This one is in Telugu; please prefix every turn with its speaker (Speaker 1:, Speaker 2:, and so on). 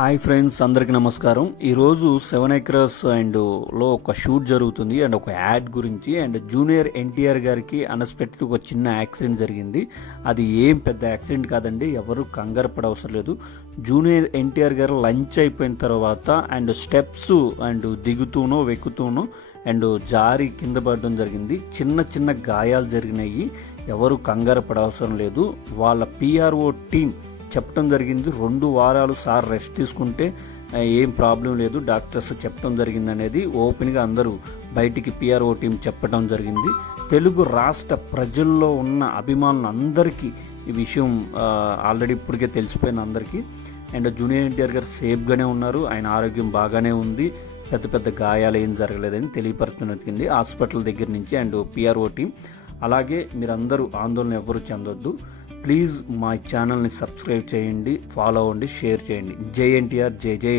Speaker 1: హాయ్ ఫ్రెండ్స్ అందరికి నమస్కారం. ఈరోజు సెవెన్ ఎకరస్ అండ్లో ఒక షూట్ జరుగుతుంది. అండ్ ఒక యాడ్ గురించి అండ్ జూనియర్ ఎన్టీఆర్ గారికి అన్ఎక్స్పెక్టెడ్ ఒక చిన్న యాక్సిడెంట్ జరిగింది. అది ఏం పెద్ద యాక్సిడెంట్ కాదండి ఎవరు కంగారు పడవసరం లేదు. జూనియర్ ఎన్టీఆర్ గారు లంచ్ అయిపోయిన తర్వాత అండ్ స్టెప్స్ అండ్ దిగుతూనో వెక్కుతూనో అండ్ జారి కింద పడడం జరిగింది. చిన్న చిన్న గాయాలు జరిగినాయి. ఎవరు కంగారు పడవసరం లేదు. వాళ్ళ పిఆర్ఓ టీం చెప్పడం జరిగింది. రెండు వారాలు సార్ రెస్ట్ తీసుకుంటే ఏం ప్రాబ్లం లేదు. డాక్టర్స్ చెప్పడం జరిగింది అనేది ఓపెన్గా అందరూ బయటికి పిఆర్ఓ టీం చెప్పడం జరిగింది. తెలుగు రాష్ట్ర ప్రజల్లో ఉన్న అభిమానులు అందరికీ ఈ విషయం ఆల్రెడీ ఇప్పటికే తెలిసిపోయిన అందరికీ. అండ్ జూనియర్ ఎన్టీఆర్ గారు సేఫ్గానే ఉన్నారు. ఆయన ఆరోగ్యం బాగానే ఉంది. పెద్ద పెద్ద గాయాలు ఏం జరగలేదని తెలియపరుస్తున్నది హాస్పిటల్ దగ్గర నుంచి అండ్ పిఆర్ఓ టీం. అలాగే మీరందరూ ఆందోళన ఎవ్వరూ చెందొద్దు. ప్లీజ్ మా ఛానల్ని సబ్స్క్రైబ్ చేయండి ఫాలో అవ్వండి షేర్ చేయండి. జై ఎన్టీఆర్ జై జై